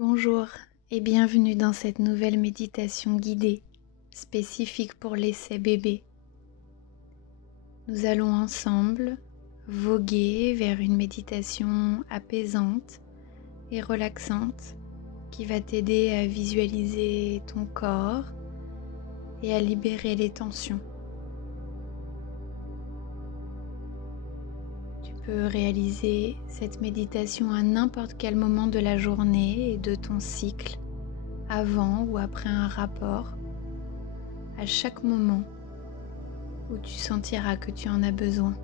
Bonjour et bienvenue dans cette nouvelle méditation guidée spécifique pour l'essai bébé. Nous allons ensemble voguer vers une méditation apaisante et relaxante qui va t'aider à visualiser ton corps et à libérer les tensions. Tu peux réaliser cette méditation à n'importe quel moment de la journée et de ton cycle, avant ou après un rapport, à chaque moment où tu sentiras que tu en as besoin.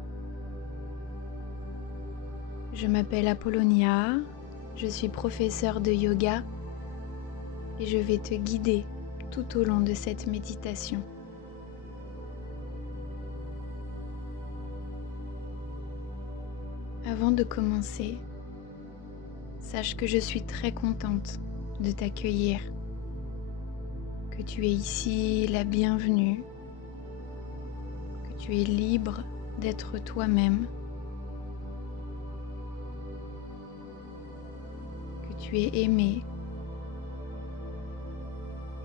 Je m'appelle Apollonia, je suis professeure de yoga et je vais te guider tout au long de cette méditation. Avant de commencer, sache que je suis très contente de t'accueillir, que tu es ici la bienvenue, que tu es libre d'être toi-même, que tu es aimé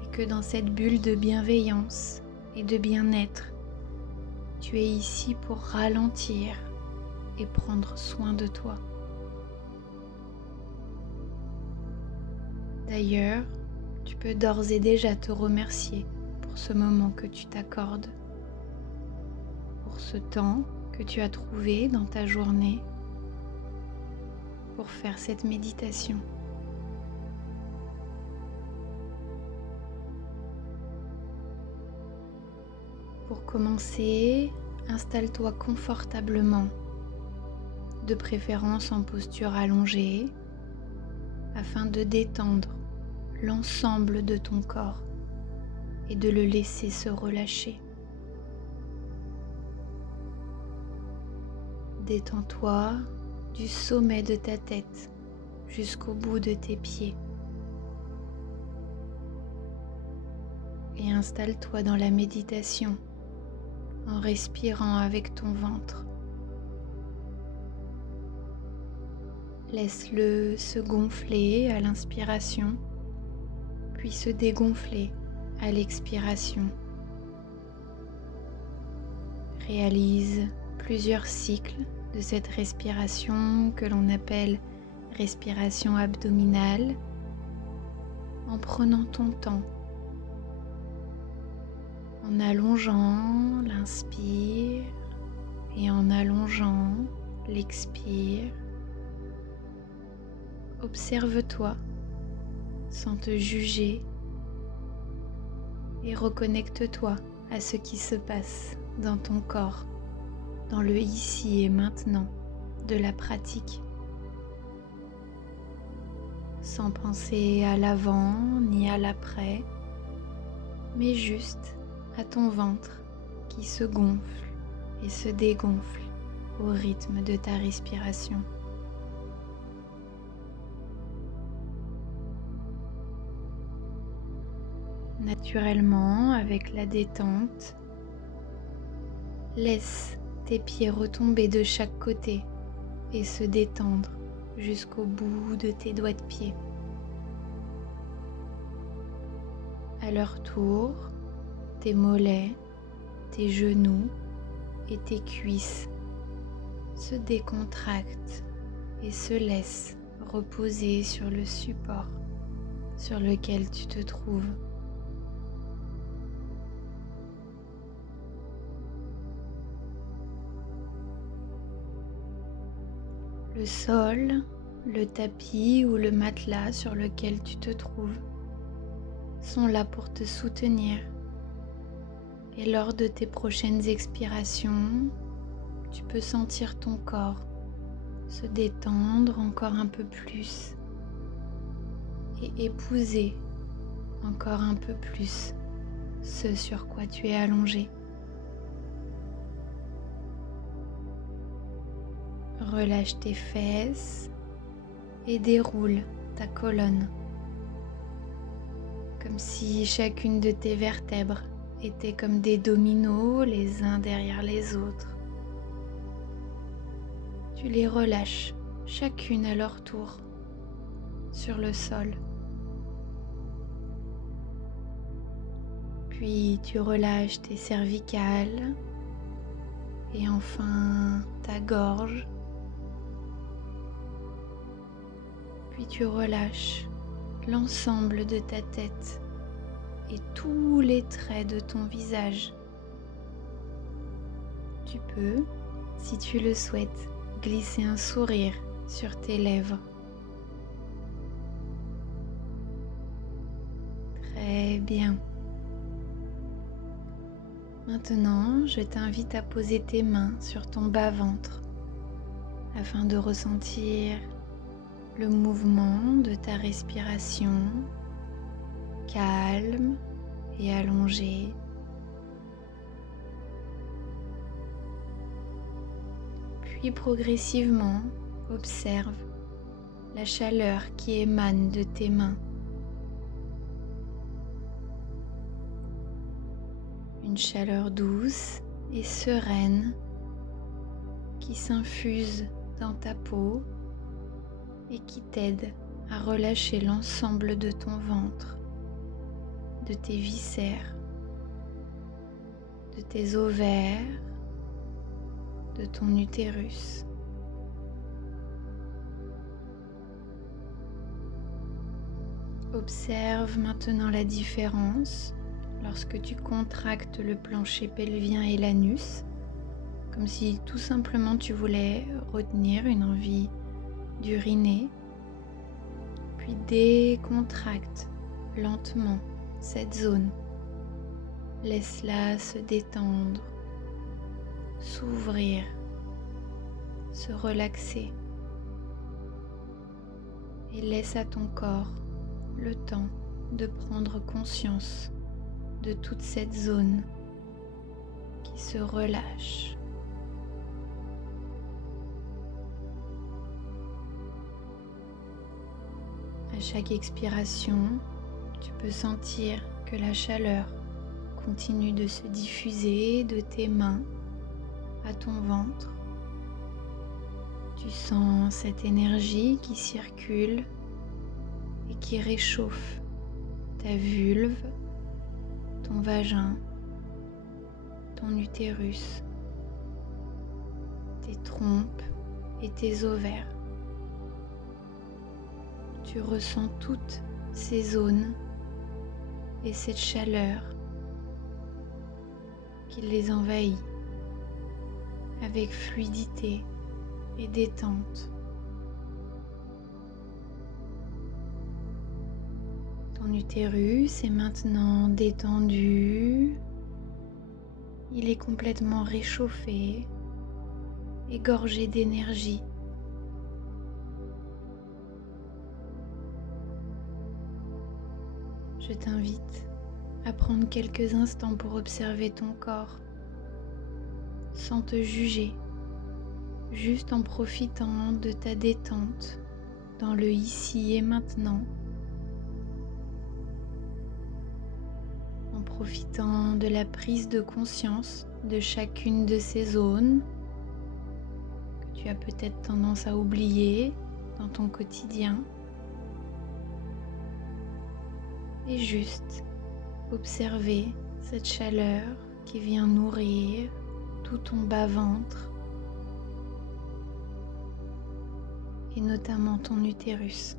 et que dans cette bulle de bienveillance et de bien-être, tu es ici pour ralentir et prendre soin de toi. D'ailleurs, tu peux d'ores et déjà te remercier pour ce moment que tu t'accordes, pour ce temps que tu as trouvé dans ta journée pour faire cette méditation. Pour commencer, installe-toi confortablement, de préférence en posture allongée, afin de détendre l'ensemble de ton corps et de le laisser se relâcher. Détends-toi du sommet de ta tête jusqu'au bout de tes pieds et installe-toi dans la méditation en respirant avec ton ventre. Laisse-le se gonfler à l'inspiration, puis se dégonfler à l'expiration. Réalise plusieurs cycles de cette respiration que l'on appelle respiration abdominale en prenant ton temps, en allongeant l'inspire et en allongeant l'expire. Observe-toi sans te juger et reconnecte-toi à ce qui se passe dans ton corps, dans le ici et maintenant de la pratique, sans penser à l'avant ni à l'après, mais juste à ton ventre qui se gonfle et se dégonfle au rythme de ta respiration. Naturellement, avec la détente, laisse tes pieds retomber de chaque côté et se détendre jusqu'au bout de tes doigts de pied. À leur tour, tes mollets, tes genoux et tes cuisses se décontractent et se laissent reposer sur le support sur lequel tu te trouves. Le sol, le tapis ou le matelas sur lequel tu te trouves sont là pour te soutenir. Et lors de tes prochaines expirations, tu peux sentir ton corps se détendre encore un peu plus et épouser encore un peu plus ce sur quoi tu es allongé. Relâche tes fesses et déroule ta colonne, comme si chacune de tes vertèbres était comme des dominos les uns derrière les autres. Tu les relâches chacune à leur tour sur le sol Puis tu relâches tes cervicales et enfin ta gorge. Puis tu relâches l'ensemble de ta tête et tous les traits de ton visage. Tu peux, si tu le souhaites, glisser un sourire sur tes lèvres. Très bien. Maintenant, je t'invite à poser tes mains sur ton bas-ventre afin de ressentir le mouvement de ta respiration calme et allongée. Puis progressivement, observe la chaleur qui émane de tes mains. Une chaleur douce et sereine qui s'infuse dans ta peau et qui t'aide à relâcher l'ensemble de ton ventre, de tes viscères, de tes ovaires, de ton utérus. Observe maintenant la différence lorsque tu contractes le plancher pelvien et l'anus, comme si tout simplement tu voulais retenir une envie d'uriner, puis décontracte lentement cette zone. Laisse-la se détendre, s'ouvrir, se relaxer et laisse à ton corps le temps de prendre conscience de toute cette zone qui se relâche. À chaque expiration, tu peux sentir que la chaleur continue de se diffuser de tes mains à ton ventre. Tu sens cette énergie qui circule et qui réchauffe ta vulve, ton vagin, ton utérus, tes trompes et tes ovaires. Tu ressens toutes ces zones et cette chaleur qui les envahit avec fluidité et détente. Ton utérus est maintenant détendu, il est complètement réchauffé et gorgé d'énergie. Je t'invite à prendre quelques instants pour observer ton corps, sans te juger, juste en profitant de ta détente dans le ici et maintenant, en profitant de la prise de conscience de chacune de ces zones que tu as peut-être tendance à oublier dans ton quotidien. Et juste observer cette chaleur qui vient nourrir tout ton bas-ventre et notamment ton utérus.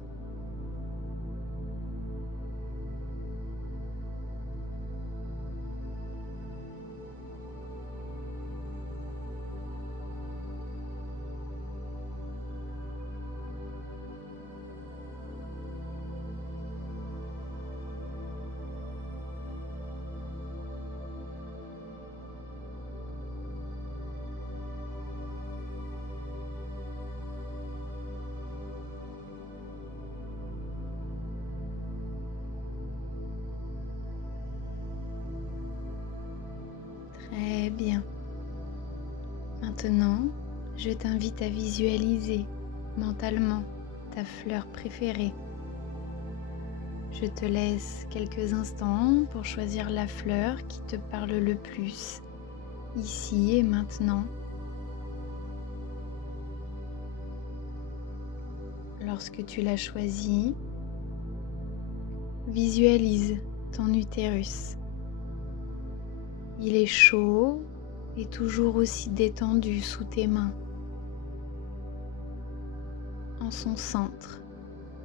Très bien. Maintenant, je t'invite à visualiser mentalement ta fleur préférée. Je te laisse quelques instants pour choisir la fleur qui te parle le plus, ici et maintenant. Lorsque tu l'as choisie, visualise ton utérus Il est chaud et toujours aussi détendu sous tes mains. En son centre,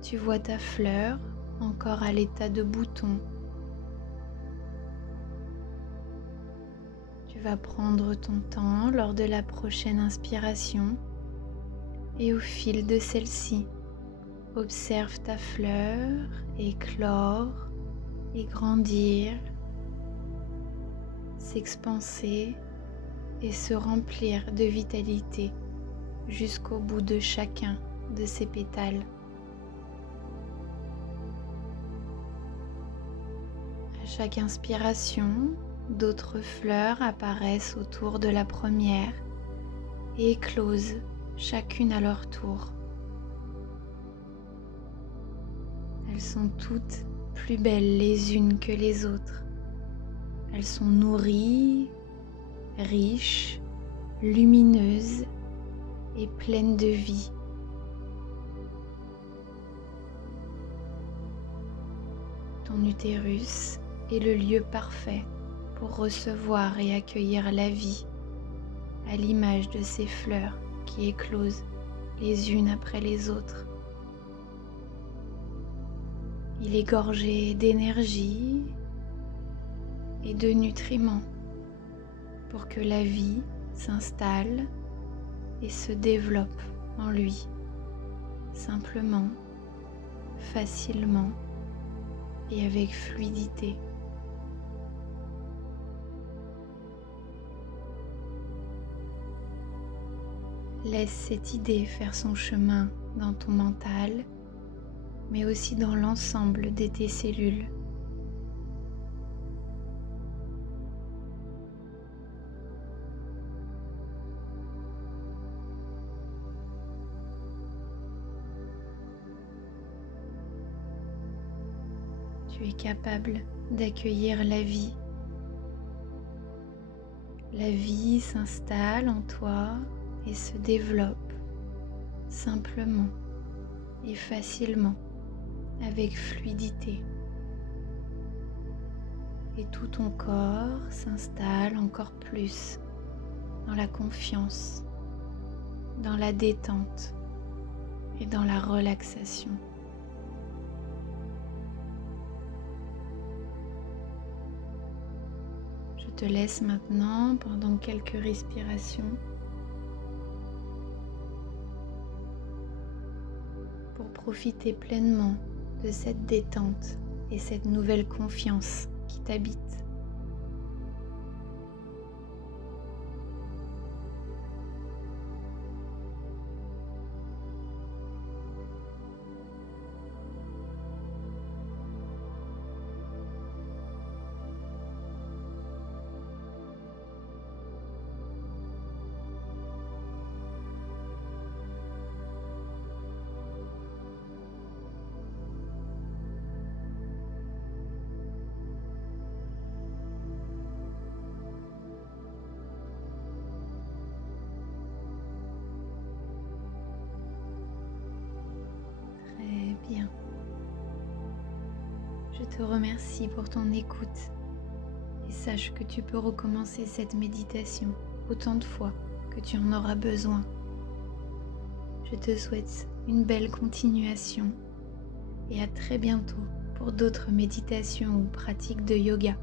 tu vois ta fleur encore à l'état de bouton. Tu vas prendre ton temps lors de la prochaine inspiration et au fil de celle-ci, observe ta fleur éclore et grandir, s'expanser et se remplir de vitalité jusqu'au bout de chacun de ses pétales. À chaque inspiration, d'autres fleurs apparaissent autour de la première et éclosent chacune à leur tour. Elles sont toutes plus belles les unes que les autres. Elles sont nourries, riches, lumineuses et pleines de vie. Ton utérus est le lieu parfait pour recevoir et accueillir la vie, à l'image de ces fleurs qui éclosent les unes après les autres. Il est gorgé d'énergie et de nutriments pour que la vie s'installe et se développe en lui, simplement, facilement et avec fluidité. Laisse cette idée faire son chemin dans ton mental, mais aussi dans l'ensemble de tes cellules. Tu es capable d'accueillir la vie. La vie s'installe en toi et se développe simplement et facilement, avec fluidité. Et tout ton corps s'installe encore plus dans la confiance, dans la détente et dans la relaxation. Je te laisse maintenant pendant quelques respirations pour profiter pleinement de cette détente et cette nouvelle confiance qui t'habite. Bien. Je te remercie pour ton écoute et sache que tu peux recommencer cette méditation autant de fois que tu en auras besoin. Je te souhaite une belle continuation et à très bientôt pour d'autres méditations ou pratiques de yoga.